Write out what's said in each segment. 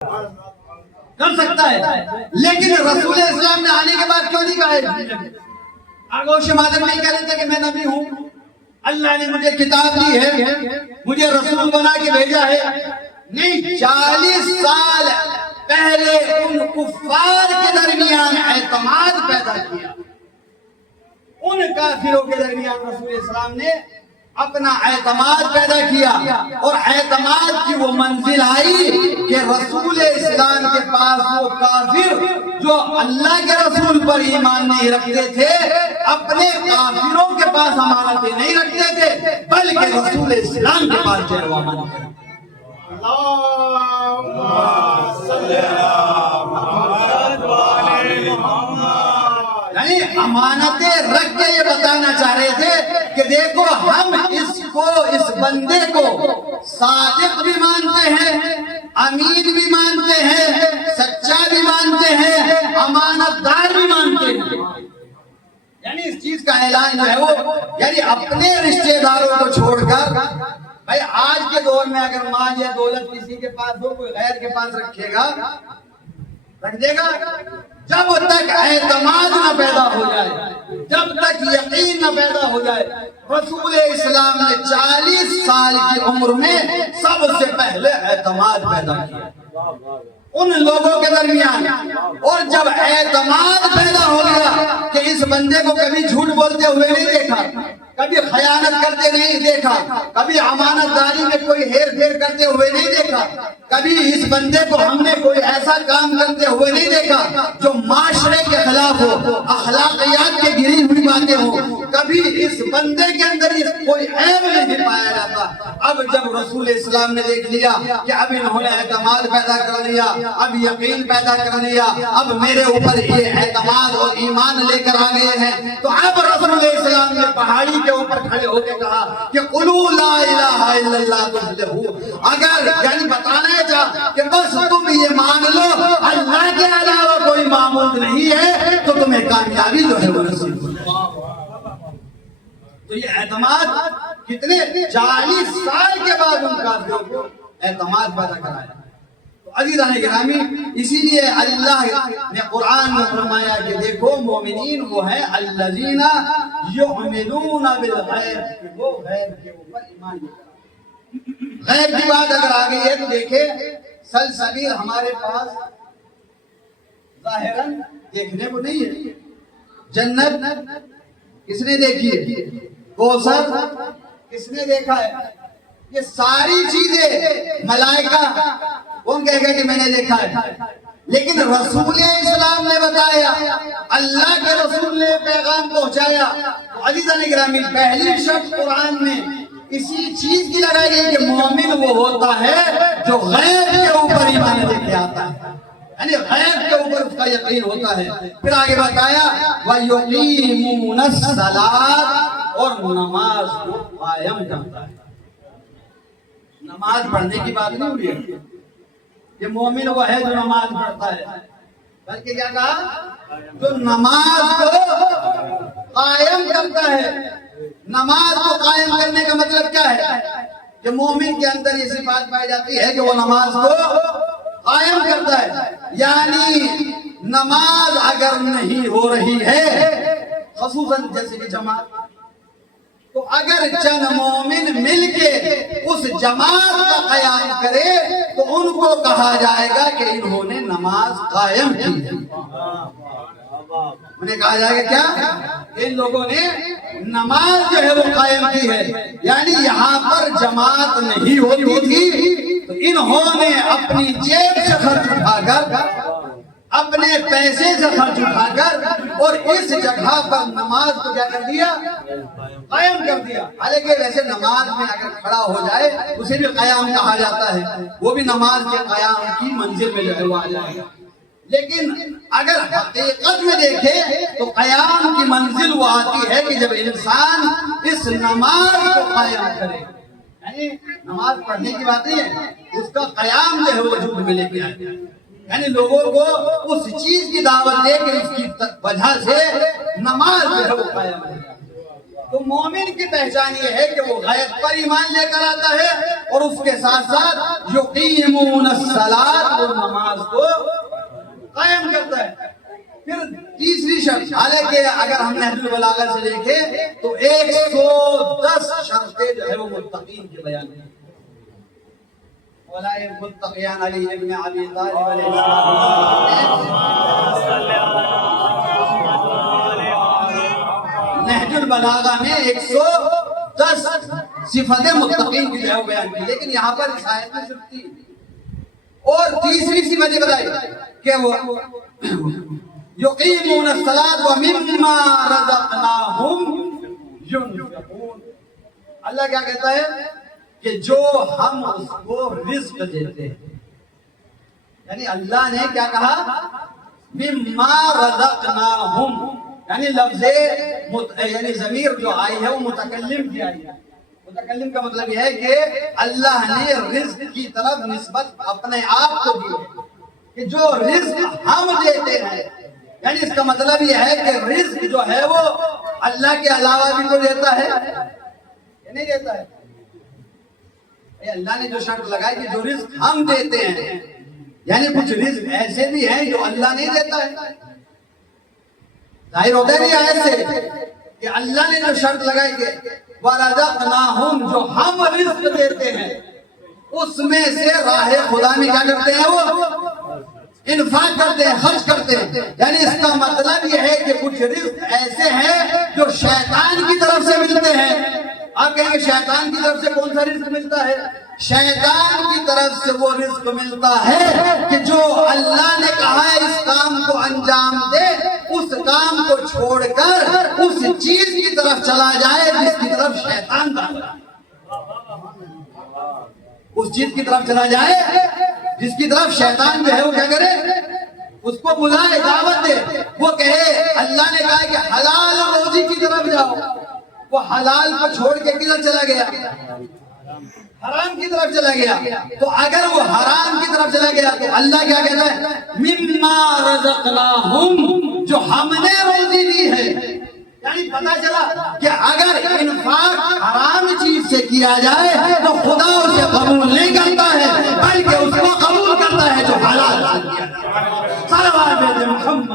کر سکتا ہے، لیکن رسول اسلام نے آنے کے بعد کیوں نہیں کہا؟ آگوش مادر نہیں کہہ رہے تھے کہ میں نبی ہوں، اللہ نے مجھے کتاب دی ہے، مجھے رسول بنا کے بھیجا ہے؟ نہیں، 40 سال پہلے ان کفار کے درمیان اعتماد پیدا کیا، ان کافروں کے درمیان رسول اسلام نے اپنا اعتماد پیدا کیا، اور اعتماد کی وہ منزل آئی کہ رسول اسلام کے پاس وہ کافر جو اللہ کے رسول پر ایمان نہیں رکھتے تھے، اپنے کافروں کے پاس امانتیں نہیں رکھتے تھے، بلکہ رسول اسلام کے پاس جو ہے وہ امانتیں رکھتے تھے۔ یعنی امانتیں رکھ کے یہ بتانا چاہ رہے تھے کہ دیکھو ہم اس بندے کو صادق بھی مانتے ہیں، امین بھی مانتے ہیں، سچا بھی مانتے ہیں، امانت دار بھی مانتے ہیں۔ یعنی اس چیز کا اعلان جو ہے وہ یعنی اپنے رشتہ داروں کو چھوڑ کر، بھائی آج کے دور میں اگر مال یا دولت کسی کے پاس ہو، کوئی غیر کے پاس رکھے گا، رکھ دے گا؟ جب تک اعتماد نہ پیدا ہو جائے، جب تک یقین نہ پیدا ہو جائے۔ رسول اسلام نے 40 سال کی عمر میں سب سے پہلے اعتماد پیدا کیا ان لوگوں کے درمیان، اور جب اعتماد پیدا ہو گیا کہ اس بندے کو کبھی جھوٹ بولتے ہوئے نہیں دیکھا، کبھی خیانت کرتے نہیں دیکھا، کبھی امانت داری میں کوئی ہیر پھیر کرتے ہوئے نہیں دیکھا، کبھی اس بندے کو ہم نے کوئی ایسا کام کرتے ہوئے نہیں دیکھا جو معاشرے کے خلاف ہو، اخلاقیات کے گری ہوئی باتیں ہوں، کبھی اس بندے کے اندر کوئی عیب نہیں پایا جاتا۔ اب جب رسول اسلام نے دیکھ لیا کہ اب انہوں نے اعتماد پیدا کر لیا، اب یقین پیدا کر لیا، اب میرے اوپر یہ اعتماد اور ایمان لے کر آ گئے ہیں، تو اب رسول اسلام نے پہاڑی کے اوپر کھڑے ہو کے کہا کہ قولوا لا الہ الا اللہ تفلحوا۔ اگر یعنی بتانا ہے چاہ کہ بس تم یہ مان لو اللہ کے علاوہ کوئی معبود نہیں ہے تو تمہیں کامیابی جو ہے وہ نصیب ہوگی۔ تو یہ اعتماد کتنے 40 سال کے بعد ان کافروں کو اعتماد پیدا کرایا۔ عزیزان گرامی، اسی لیے اللہ نے قرآن میں فرمایا کہ دیکھو مومنین وہ ہیں الذین یؤمنون بالغیب، وہ غیب کے اوپر ایمان رکھتے ہیں۔ غیب کی بات اگر آگئی ہے تو دیکھیں سلسبیل ہمارے پاس ظاہراً دیکھنے کو نہیں ہے۔ جنت کس نے دیکھی ہے؟ کوثر کس نے دیکھا ہے؟ یہ ساری چیزیں ملائکہ کون کہے گا کہ میں نے دیکھا ہے؟ لیکن رسول اسلام نے بتایا، اللہ کے رسول نے پیغام پہنچایا۔ تو عزیزان گرامی، پہلی شرط قرآن میں اسی چیز کی لگائی گئی کہ مومن وہ ہوتا ہے جو غیب کے اوپر ایمان لے کے آتا ہے، یعنی غیب کے اوپر اس کا یقین ہوتا ہے۔ پھر آگے بتایا وَيُقِيمُونَ الصَّلَاةَ، اور نماز کو قائم کرتا ہے۔ نماز پڑھنے کی بات نہیں ہوئی ہے کہ مومن وہ ہے جو نماز پڑھتا ہے، بلکہ کیا کہا؟ جو نماز کو قائم کرتا ہے۔ نماز کو قائم کرنے کا مطلب کیا ہے؟ کہ مومن کے اندر یہ صفات پائی جاتی ہے کہ وہ نماز کو قائم کرتا ہے۔ یعنی نماز اگر نہیں ہو رہی ہے، خصوصاً جیسے کہ جماعت، تو اگر چند مومن مل کے اس جماعت کا قیام کرے تو ان کو کہا جائے گا کہ انہوں نے نماز قائم کی ہے۔ انہیں کہا جائے گا کیا؟ ان لوگوں نے نماز جو ہے وہ قائم کی ہے۔ یعنی یہاں پر جماعت نہیں ہوتی تھی تو انہوں نے اپنی جیب سے خرچ اٹھا کر، اپنے پیسے سے خرچ اٹھا کر، اور اس جگہ پر نماز کو کیا کر دیا؟ قائم کر دیا۔ حالانکہ ویسے نماز میں اگر کھڑا ہو جائے اسے بھی قیام کہا جاتا ہے، وہ بھی نماز کے قیام کی منزل میں جو ہے وہ آ جائے گا۔ لیکن اگر حقیقت میں دیکھیں تو قیام کی منزل وہ آتی ہے کہ جب انسان اس نماز کو قائم کرے، یعنی نماز پڑھنے کی بات نہیں ہے، اس کا قیام جو ہے وہ وجود میں لے کے آئے، یعنی لوگوں کو اس چیز کی دعوت دے کہ اس کی وجہ سے نماز جو ہے وہ قائم ہو جائے۔ تو مومن کی پہچان یہ ہے کہ وہ غیب پر ایمان لے کر آتا ہے اور اس کے ساتھ ساتھ یقیمون الصلاۃ، وہ نماز کو قائم کرتا ہے۔ پھر تیسری شرط، حالانکہ اگر ہم نہج البلاغہ سے دیکھیں تو 110 شرطیں جو ہے وہ متقین کے بیان ہیں۔ اولئک المتقیان علی ابن ابی طالب علیہ السلام، نہج البلاغہ میں 110 صفتیں متقین کی جو ہے وہ بیان کی، لیکن یہاں پر اس آیت میں صرف 3 اور تیسری صفت یہ بتائی کہ وہ یقیمون الصلاۃ ومما رزقناہم ينفقون۔ اللہ کیا کہتا ہے کہ جو ہم اس کو رزق دیتے ہیں، یعنی اللہ نے کیا کہا، مما رزقناہم، یعنی لفظ یعنی ضمیر جو آئی ہے وہ متکلم کی آئی ہے۔ متکلم کا مطلب یہ ہے کہ اللہ نے رزق کی طرف نسبت اپنے آپ کو دی ہے کہ جو رزق ہم دیتے ہیں، یعنی اس کا مطلب یہ ہے کہ رزق جو ہے وہ اللہ کے علاوہ بھی کوئی دیتا ہے یا نہیں دیتا ہے؟ اللہ نے جو شرط لگائی کہ جو رزق ہم دیتے ہیں، یعنی کچھ رزق ایسے بھی ہیں جو اللہ نہیں دیتا ہے۔ ظاہر ہوتا ہے نہیں آیت سے کہ اللہ نے جو شرط لگائی کہ وَرَزَقْنَاهُمْ، جو ہم رزق دیتے ہیں اس میں سے راہ خدا میں کیا کرتے ہیں، وہ انفاق کرتے ہیں، خرچ کرتے ہیں۔ یعنی اس کا مطلب یہ ہے کہ کچھ رزق ایسے ہیں جو شیطان کی طرف سے ملتے ہیں۔ آپ کہیں گے شیطان کی طرف سے کون سا رزق ملتا ہے؟ شیطان کی طرف سے وہ رزق ملتا ہے کہ جو اللہ نے کہا ہے اس کام کو انجام دے، اس کام کو چھوڑ کر اس چیز کی طرف چلا جائے جس کی طرف شیطان داخل، اس چیز کی طرف چلا جائے جس کی طرف شیطان جو ہے وہ کیا کرے، اس کو بلائے، دعوت دے، وہ کہے اللہ نے کہا کہ حلال روزی کی طرف جاؤ، وہ حلال کو چھوڑ کے کدھر چلا گیا، حرام کی طرف چلا گیا۔ تو اگر وہ حرام کی طرف چلا گیا تو اللہ کیا کہتا ہے، مما رزقناہم، جو ہم نے روزی دی ہے۔ یعنی پتا چلا کہ اگر انفاق حرام چیز سے کیا جائے تو خدا اسے قبول نہیں کرتا ہے، بلکہ اس کو قبول کرتا ہے جو حلال سے کیا جائے۔ صلوات علی محمد۔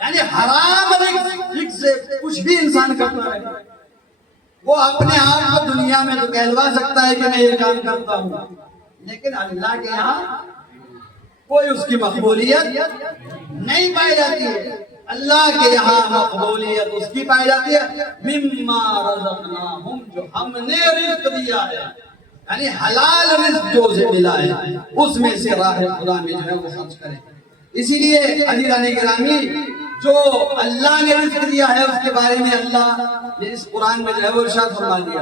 یعنی حرام رزق سے کچھ بھی انسان کرتا ہے، وہ اپنے آپ کو دنیا میں تو کہلوا سکتا ہے کہ میں یہ کام کرتا ہوں، لیکن اللہ کے یہاں کوئی اس کی مقبولیت نہیں پائی جاتی ہے۔ اللہ کے یہاں مقبولیت اس کی پائی جاتی ہے مما رزقناہم، جو ہم نے رزق دیا ہے، یعنی حلال رزق جو اسے ملا ہے اس میں سے راہ خدا میں جو ہے وہ خرچ کرے۔ اسی لیے عزیزان گرامی، جو اللہ نے رزق دیا ہے اس کے بارے میں اللہ نے اس قرآن میں جو ہے وہ ارشاد فرما دیا۔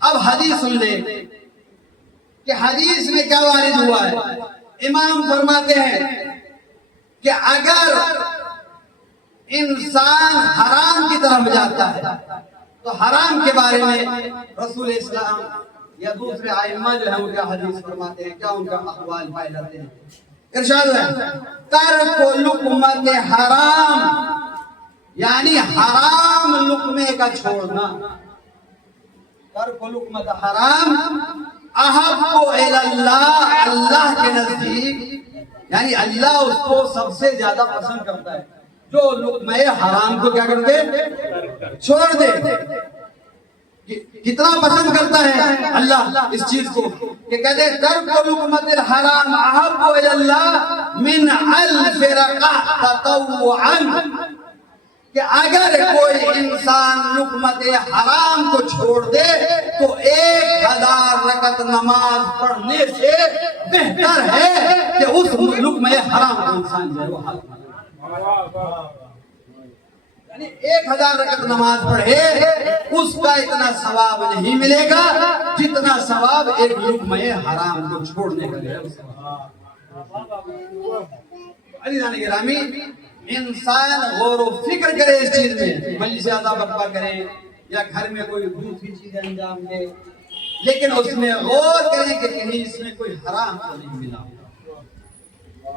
اب حدیث سن لیں کہ حدیث میں کیا وارد ہوا ہے۔ امام فرماتے ہیں کہ اگر انسان حرام کی طرف جاتا ہے تو حرام کے بارے میں رسول اسلام یا دوسرے ائمہ جو ہیں وہ کیا حدیث فرماتے ہیں، کیا ان کا اقوال پائے جاتے ہیں۔ ارشاد ہے ترک لقمت حرام، یعنی حرام لقمے کا چھوڑنا، ترک لقمت حرام احب الی اللہ، اللہ کے نزدیک یعنی اللہ اس کو سب سے زیادہ پسند کرتا ہے جو لقمہ حرام کو کیا کر دے، چھوڑ دے۔ کتنا پسند کرتا ہے اللہ اس چیز کو کہ کہتے ہیں ترک لقمت الحرام احب الی اللہ من الف رکعۃ تطوعا، کہ اگر کوئی انسان لقمت حرام کو چھوڑ دے تو 1000 رکعت نماز پڑھنے سے بہتر ہے کہ اس لقمہ حرام کو انسان جو ہے وہ حق یعنی 1000 رکعت نماز پڑھے اس کا اتنا ثواب نہیں ملے گا جتنا ثواب ایک لقمہ حرام کو چھوڑنے کا ہے۔ عزیزان گرامی، انسان غور و فکر کرے اس چیز میں، مجلس زیادہ برپا کرے یا گھر میں کوئی دوسری چیزیں انجام دے، لیکن اس میں غور کریں کہ کہیں اس میں کوئی حرام تو نہیں ملا۔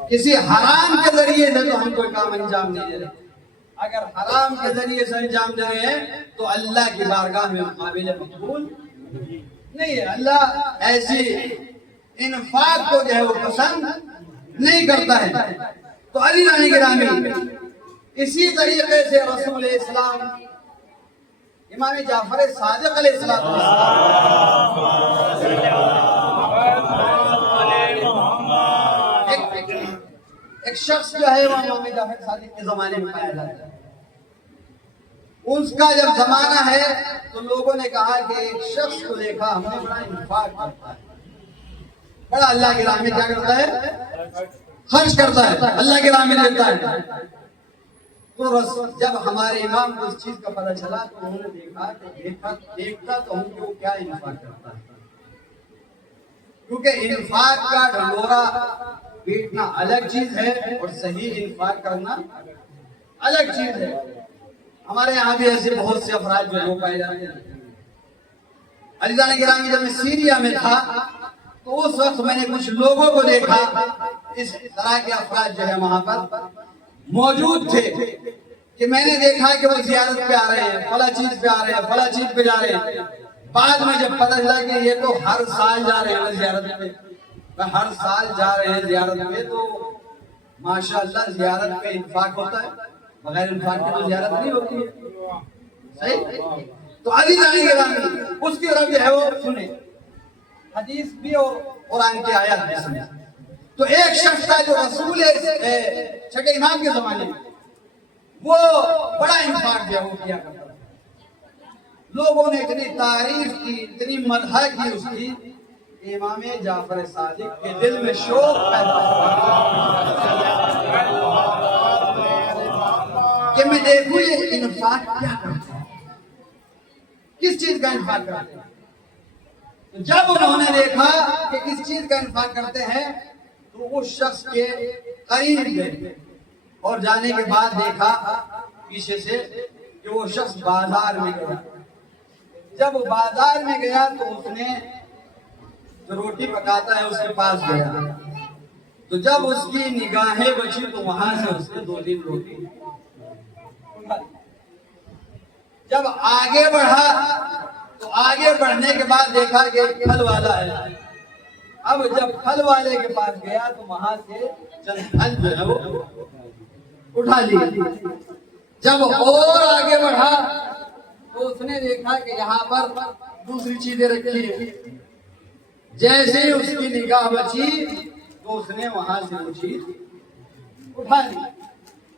کسی حرام کے ذریعے سے تو ہم کوئی کام انجام نہیں دے رہے. اگر حرام کے ذریعے سے انجام دے رہے ہیں تو اللہ کی بارگاہ میں قابل مقبول نہیں ہے. اللہ ایسی انفاق کو جو ہے وہ پسند نہیں کرتا ہے. تو عزیزان گرامی، اسی طریقے سے رسول اسلام امام جعفر صادق علیہ السلام ایک شخص جو ہے وہ امام جعفر صادق کے زمانے میں پایا جاتا ہے. اس کا جب زمانہ ہے تو لوگوں نے کہا کہ ایک شخص کو دیکھا ہم نے بڑا انفاق کرتا ہے، بڑا اللہ کی راہ میں کیا کرتا ہے، خرچ کرتا ہے، اللہ کی راہ میں دیتا ہے. تو جب ہمارے امام کو اس چیز کا پتہ چلا تو انہوں نے دیکھا کہ دیکھتا تو ہم کو کیا انفاق کرتا ہے. کیونکہ انفاق کا ڈھنڈورا پیٹنا الگ چیز ہے اور صحیح انفاق کرنا الگ چیز ہے. ہمارے یہاں بھی ایسے بہت سے افراد جو لوگ پائے جاتے ہیں. عزیزان گرامی، جب میں سیریا میں تھا تو اس وقت میں نے کچھ لوگوں کو دیکھا، اس طرح کے افراد جو ہے وہاں پر موجود تھے کہ میں نے دیکھا کہ وہ زیارت پہ آ رہے ہیں، فلاں چیز پہ آ رہے ہیں، فلاں چیز پہ جا رہے ہیں. بعد میں جب پتہ چلا کہ یہ تو ہر سال جا رہے ہیں زیارت پہ، ہر سال جا رہے ہیں زیارت پہ، تو ماشاءاللہ زیارت پہ انفاق ہوتا ہے، بغیر انفاق کے تو زیارت نہیں ہوتی ہے. صحیح؟ تو عزیزان گرامی، اس کی طرف جو ہے وہ سنیں، حدیث بھی اور قرآن کی آیات بھی سنیں. تو ایک شخص تھا جو رسول چھٹے امام کے زمانے میں وہ بڑا انفاق جو وہ کیا کرتا تھا. لوگوں نے اتنی تعریف کی، اتنی مدح کی اس کی، امام جعفر صادق کے دل میں شوق پیدا کہ میں دیکھوں یہ انفاق کیا کرتا ہے، کس چیز کا انفاق کرتے ہیں. جب انہوں نے دیکھا کہ کس چیز کا انفاق کرتے ہیں تو اس شخص کے قریب گئے اور جانے کے بعد دیکھا پیچھے سے کہ وہ شخص بازار میں گیا. جب وہ بازار میں گیا تو اس نے جو روٹی پکاتا ہے اس کے پاس گیا. تو جب اس کی نگاہیں بچی تو وہاں سے اس نے 2-3 روٹی. جب آگے بڑھا تو آگے بڑھنے کے بعد دیکھا کہ ایک پھل والا ہے. اب جب پھل والے کے پاس گیا تو وہاں سے چند پھل جو ہے وہ اٹھا لی. جب اور آگے بڑھا تو اس نے دیکھا کہ یہاں پر دوسری چیزیں رکھی ہیں. جیسے ہی اس کی نگاہ بچی تو اس نے وہاں سے وہ چیز اٹھا لی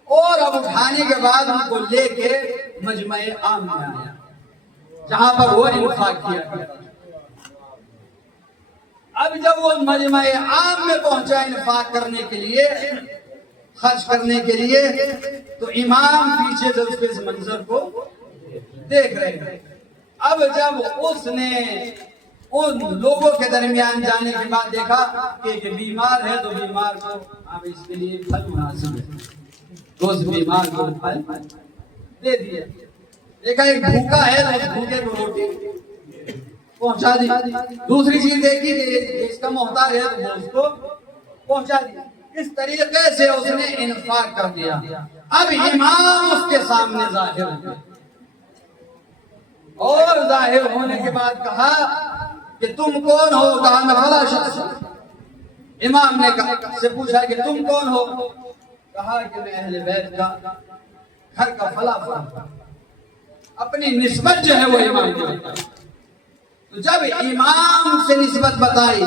اور اب اٹھانے کے بعد ان کو لے کے مجمع عام میں آیا جہاں پر وہ انفاق کیا کرتا تھا. اب جب وہ مجمع عام میں پہنچا انفاق کرنے کے لیے، خرچ کرنے کے لیے، تو امام پیچھے سے اس کے اس منظر کو دیکھ رہے ہیں. اب جب اس نے ان لوگوں کے درمیان جانے کے بعد دیکھا کہ ایک بیمار ہے تو بیمار کو اب اس کے لیے پھل مناسب ہے تو اس بیمار کو پھل دے دیا. دیکھا ایک بھوکا ہے تو اس بھوکے کو روٹی پہنچا دی. دوسری چیز دیکھی کہ اس کا محتاج ہے تو اس کو پہنچا دی. اس طریقے سے اس نے انفاق کر دیا. اب امام اس کے سامنے ظاہر ہو اور ظاہر ہونے کے بعد کہا کہ تم کون ہو؟ کہا میں فلاں شخص. امام نے سے پوچھا کہ تم کون ہو؟ کہا کہ میں اہل بیت کا گھر کا فلاں فلاں. اپنی نسبت جو ہے وہ امام نے بتائی. تو جب امام سے نسبت بتائی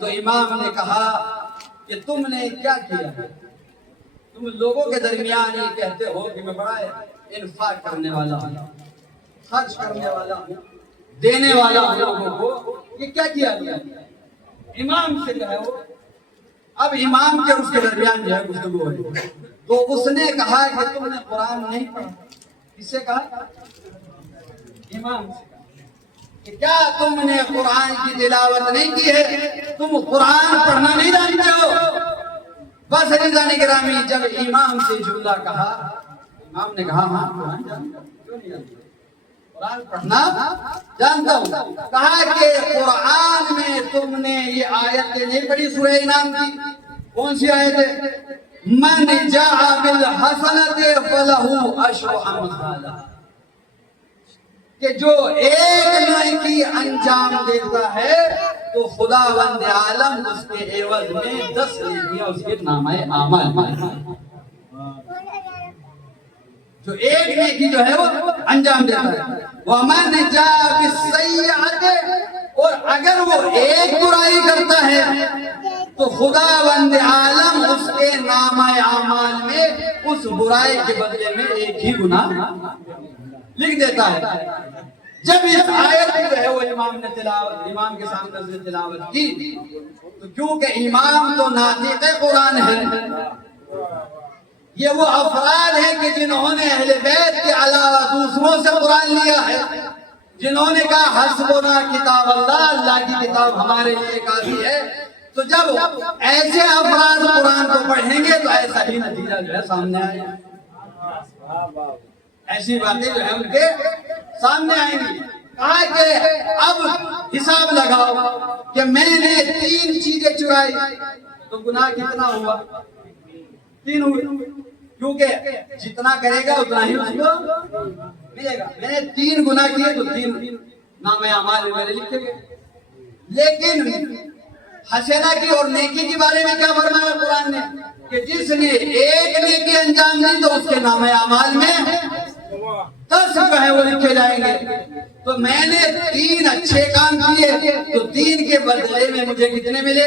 تو امام نے کہا کہ تم نے کیا کیا؟ تم لوگوں کے درمیان یہ کہتے ہو کہ میں بڑا انفاق کرنے والا ہوں، خرچ کرنے والا ہوں، دینے والا ہوں لوگوں کو. یہ کیا کیا؟ امام سے جو ہے وہ اب امام کے اس کے درمیان جو ہے گفتگو ہوئی تو اس نے کہا کہ تم نے قرآن نہیں پڑھا. کس سے کہا؟ امام سے. کہ کیا تم نے قرآن کی تلاوت نہیں کی ہے؟ تم قرآن پڑھنا نہیں جانتے ہو؟ بس عزیزان گرامی، جب امام سے جملہ کہا امام نے کہا ہاں قرآن جانتا ہوں. کیوں نہیں جانتا؟ قرآن پڑھنا جانتا ہوں. کہا کہ قرآن میں تم نے یہ آیت نہیں پڑھی سورہ انعام کی؟ کون سی آیت ہے؟ من جاء بالحسنۃ فلہ عشر امثالہا، کہ جو ایک نیکی انجام دیتا ہے تو خداوند عالم اس کے عوض میں 10 نیکیاں اس کے نامہ اعمال میں، جو ایک نیکی جو ہے وہ انجام دیتا ہے۔ وَمَنْ جَاءَ بِالسَّيِّئَةِ، اور اگر وہ ایک برائی کرتا ہے تو خداوند عالم اس کے نامہ اعمال میں اس برائی کے بدلے میں ایک ہی گناہ لکھ دیتا ہے۔ جب اس آیت کی جو ہے وہ امام کے سامنے سے تلاوت کی تو کیونکہ امام تو ناطق قرآن ہے، یہ وہ افراد ہیں کہ جنہوں نے اہل بیت کے علاوہ دوسروں سے قرآن لیا ہے، جنہوں نے کہا حسبنا کتاب اللہ، اللہ کی کتاب ہمارے لیے کافی ہے۔ تو جب ایسے افراد قرآن کو پڑھیں گے تو ایسا ہی نتیجہ جو ہے سامنے آئے گا، ایسی باتیں جو ہے ان کے سامنے آئیں گی۔ کہا کہ اب حساب لگاؤ کہ میں نے 3 چیزیں چرائی تو گناہ کتنا ہوا؟ 3 ہوئے، کیونکہ جتنا کرے گا اتنا ہی اس کو ملے گا۔ میں نے 3 گناہ کیے تو 3 نامہ اعمال میرے لکھے گئے۔ لیکن حسنہ کی اور نیکی کے بارے میں کیا فرمایا قرآن نے؟ کہ جس نے ایک نیکی انجام دی تو اس کے نامہ اعمال میں 10 جو ہے وہ لکھے جائیں گے۔ تو میں نے 3 اچھے کام کیے تو 3 کے بدلے میں مجھے کتنے ملے؟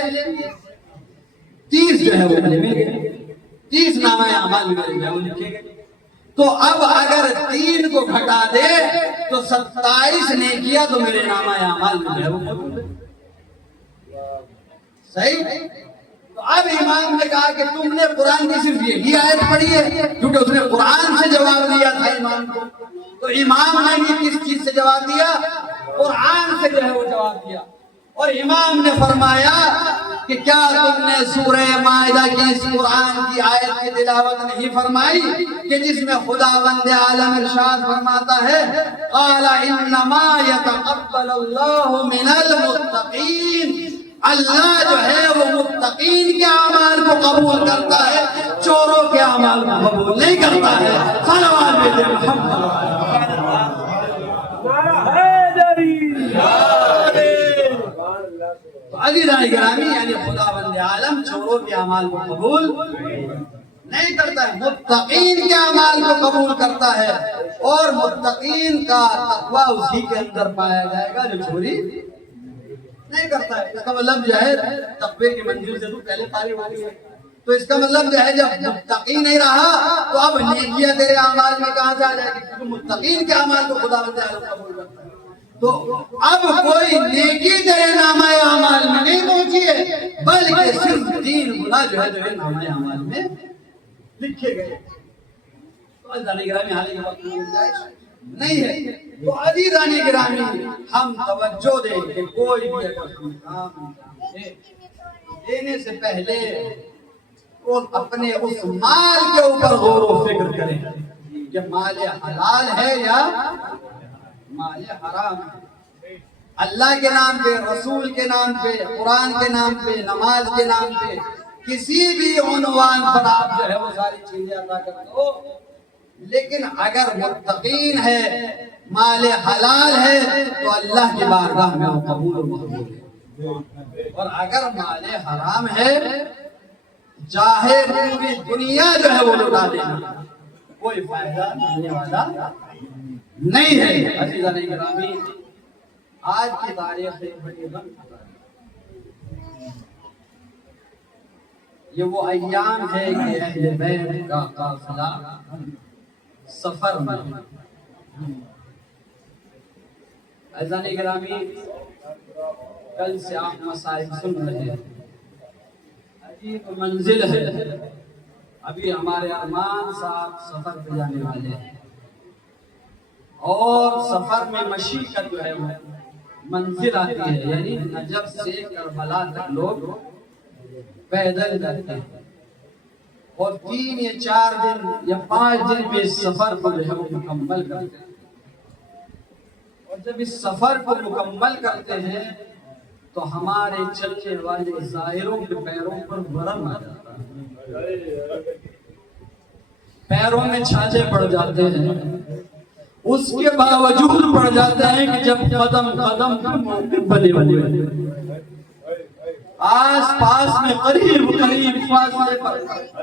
30 جو ہے وہ ملے گئے، 30 نامہ اعمال میں وہ لکھے گئے۔ تو اب اگر 3 کو گھٹا دے تو 27 نیکیاں تو میرے نامہ اعمال میں ہے وہ موجود ہے۔ صحیح؟ تو اب امام نے کہا کہ تم نے قرآن کی صرف یہی آیت پڑھی ہے، کیونکہ اس نے قرآن سے جواب دیا تھا امام کو، تو امام نے بھی کس چیز سے جواب دیا؟ قرآن سے جو ہے وہ جواب دیا۔ اور امام نے فرمایا کہ کیا تم نے سورہ مائدہ کی اس قرآن کی آیت کی تلاوت نہیں فرمائی کہ جس میں خداوند عالم ارشاد فرماتا ہے قال انما يتقبل الله من المتقین، اللہ جو ہے وہ متقین کے اعمال کو قبول کرتا ہے، چوروں کے اعمال کو قبول نہیں کرتا ہے۔ صلوات بھیجے محمد۔ تو عزیزان گرامی، یعنی خداوند عالم چوروں کے اعمال کو قبول نہیں کرتا ہے، متقین کے اعمال کو قبول کرتا ہے، اور متقین کا تقویٰ اسی کے اندر پایا جائے گا جو چوری نہیں کرتا ہے۔ اس کا مطلب جو ہے تقوی کی منزل سے تو پہلے پاری ہو گئی ہے، تو اس کا مطلب جو ہے جب متقی نہیں رہا تو اب نیکیاں تیرے اعمال میں کہاں سے آ جائے گی؟ کیونکہ متقین کے اعمال کو خداوند عالم قبول کرتا ہے۔ تو اب کوئی نیکی تیرے نامہ اعمال میں نہیں پہنچی ہے، بلکہ صرف 3 گناہ جو ہے تیرے نامہ اعمال میں لکھے گئے۔ تو عزیزان گرامی، حالانکہ وقت میں گنجائش نہیں ہے، تو عزیزان گرامی ہم توجہ دیں کہ کوئی بھی اگر کام دینے سے پہلے وہ اپنے اس مال کے اوپر غور و فکر کریں کہ مال حلال ہے یا مال حرام ہے۔ اللہ کے نام پہ، رسول کے نام پہ، قرآن کے نام پہ، نماز کے نام پہ، کسی بھی عنوان پر آپ جو ہے وہ ساری چیزیں ادا کرتے ہو، لیکن اگر متقین ہے، مال حلال ہے تو اللہ کی بارگاہ میں وہ قبول و مقبول ہے، اور اگر مال حرام ہے چاہے پوری دنیا جو ہے وہ لٹا دینا کوئی فائدہ ملنے والا نہیں ہے۔ عزیزان گرامی، آج کی تاریخ ایک بڑی غم کی تاریخ، یہ وہ ایام ہے کہ اہل بیت کا قافلہ سفر میں۔ عزیزان گرامی، کل سے آپ مسائل سن رہے ہیں، عجیب منزل ہے۔ ابھی ہمارے ارمان صاحب سفر پہ جانے والے ہیں، اور سفر میں مشقت جو ہے وہ منزل آتی ہے، یعنی نجف سے کربلا تک لوگ پیدل جاتے ہیں، اور 3 یا 4 دن یا 5 دن میں اس سفر کو جو ہے وہ مکمل کرتے ہیں۔ اور جب اس سفر کو مکمل کرتے ہیں تو ہمارے چلنے والے ظاہروں کے پیروں پر ورم آ جاتا ہے، پیروں میں چھاجے پڑ جاتے ہیں، اس کے باوجود پڑ جاتا ہے کہ جب قدم قدم بنے ہوئے آس پاس میں قریب فاصلے پر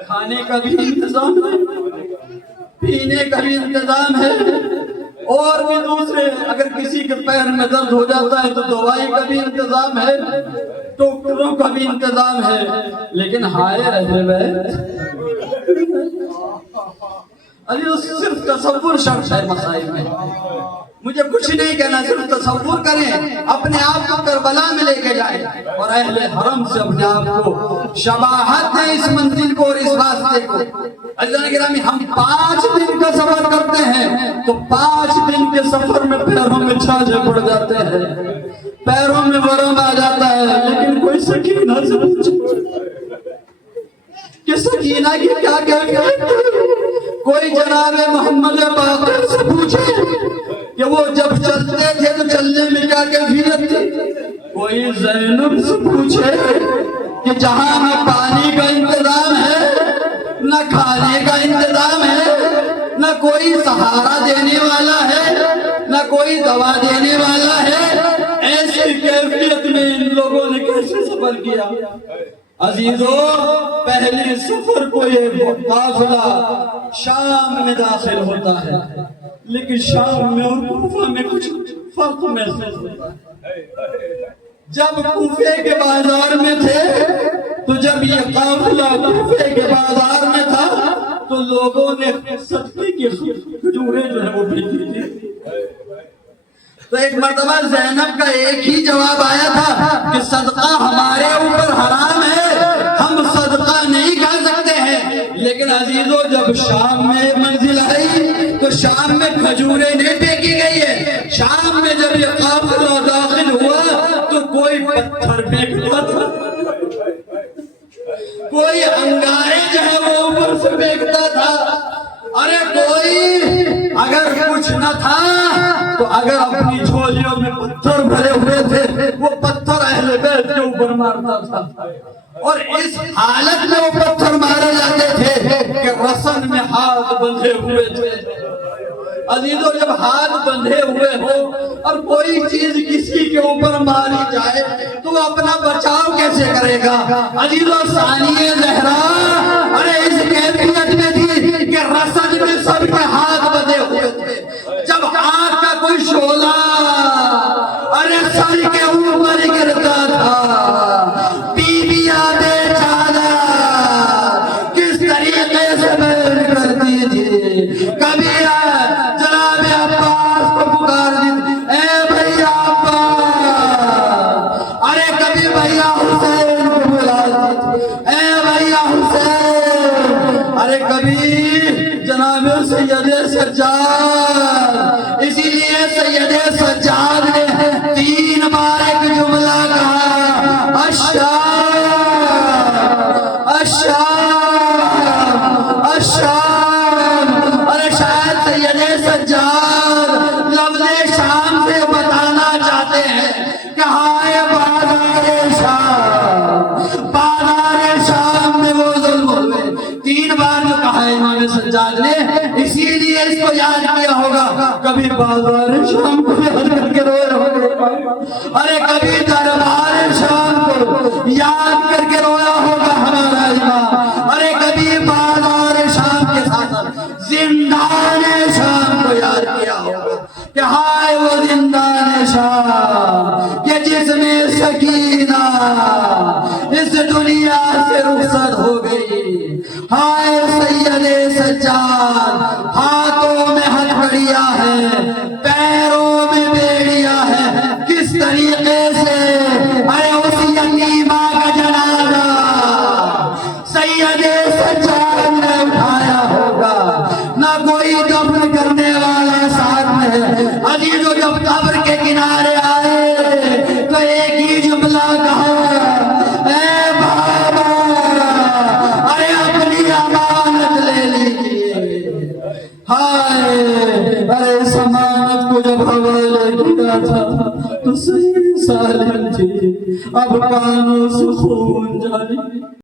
کھانے کا بھی انتظام ہے، پینے کا بھی انتظام ہے، اور بھی دوسرے اگر کسی کے پیر میں درد ہو جاتا ہے تو دوائی کا بھی انتظام ہے، ڈاکٹروں کا بھی انتظام ہے، لیکن ہائے رہے صرف تصور شرط ہے مسائل میں، مجھے کچھ نہیں کہنا، صرف تصور کریں، اپنے آپ کو کربلا میں لے کے جائیں اور اہل حرم سے اپنے آپ کو شباہت دیں اس منزل کو اور اس راستے کو۔ عزیزان گرامی، ہم 5 دن کا سفر کرتے ہیں تو 5 دن کے سفر میں پیروں میں چھاجے پڑ جاتے ہیں، پیروں میں ورم آ جاتا ہے، لیکن کوئی سکینہ سے کہ سکینہ کی کیا کیفیت ہے؟ کوئی جناب محمد باقر سے پوچھے کہ وہ جب چلتے تھے تو چلنے میں کیا کیفیت تھی؟ کوئی زینب سے پوچھے کہ جہاں نہ پانی کا انتظام ہے، نہ کھانے کا انتظام ہے، نہ کوئی سہارا دینے والا ہے، نہ کوئی دوا دینے والا ہے، ایسی کیفیت میں ان لوگوں نے کیسے سفر کیا؟ عزیزو، پہلے سفر کو یہ قافلہ شام میں داخل ہوتا ہے، لیکن شام میں اور کوفہ میں کچھ فرق محسوس ہوتا ہے۔ جب کوفے کے بازار میں تھے تو جب یہ قافلہ کوفے کے بازار میں تھا تو لوگوں نے صدقے کی کھجوریں جو ہے وہ بھیجی تھی، تو ایک مرتبہ زینب کا ایک ہی جواب آیا تھا کہ صدقہ ہمارے اوپر حرام ہے، ہم صدقہ نہیں کھا سکتے ہیں، لیکن عزیزو جب شام میں منزل آئی تو شام میں کھجوریں نہیں پھینکی گئی ہے، شام میں جب یہ قافلہ داخل ہوا تو کوئی پتھر پھینکتا تھا، کوئی انگارے جو ہے وہ اوپر سے پھینکتا تھا، ارے کوئی اگر کچھ نہ تھا تو اگر اپنی جھولیوں میں پتھر بھرے ہوئے تھے وہ پتھر اہل بیت کے اوپر مارتا تھا، اور اس حالت میں وہ پتھر مارے جاتے تھے کہ رسن میں ہاتھ بندھے ہوئے تھے۔ عزیزو، جب ہاتھ بندھے ہوئے ہو اور کوئی چیز کسی کے اوپر ماری جائے تو وہ اپنا بچاؤ کیسے کرے گا؟ عزیزو، ثانیہ زہرا ارے اس کیفیت میں تھی کہ رسن میں سب کے ہاتھ بندھے ہوئے تھے، جب آگ کا کوئی شعلہ ارے سر کے اوپر گرتا تھا، بیویاں بیچارہ کس طریقے سے بیٹھ کرتی تھی، کبھی جناب عباس کو پکار دی، اے بھیا عباس، ارے کبھی بھیا حسین کو بلاتی تھی، اے بھیا حسین، ارے کبھی جناب سید سجاد، اسی لیے سید سجاد نے 3 بار ایک جملہ کہا، الشام الشام الشام، ارے شاید سید سجاد لفظ شام سے بتانا چاہتے ہیں کہ ہائے بازار شام میں وہ ظلم ہوئے، 3 بار جو کہا ہے امام سجاد نے، اسی لیے اس کو یاد کیا ہوگا، کبھی بازار شام کو یاد کر کے روئے ہوگا، ارے کبھی دربار شام کو یاد کر کے رویا ہوگا ہمارا امام، ارے کبھی بازار شام کے ساتھ زندان شام کو یاد کیا ہوگا کہ ہائے وہ زندان شام کہ جس میں سکینہ اس دنیا سے رخصت ہو گئی، ہائے سید سجاد ہاتھوں میں ہتھکڑیاں ہیں، پیروں میں بیڑیاں ہیں، کس طریقے سے ارے اس یتیمہ کا جنازہ سید سجاد نے اٹھایا ہوگا، نہ کوئی دفن کرنے والا ساتھ میں ہے۔ عزیزو، جب قبر کے کنارے آئے تو ایک ہی جملہ کہا، اے بابا ارے اپنی امانت لے لیجیے، ہائے ارے اس امانت کو جب حوالے گرا تھا تو صحیح سالم تھی، اب کانوں سے خون جاری۔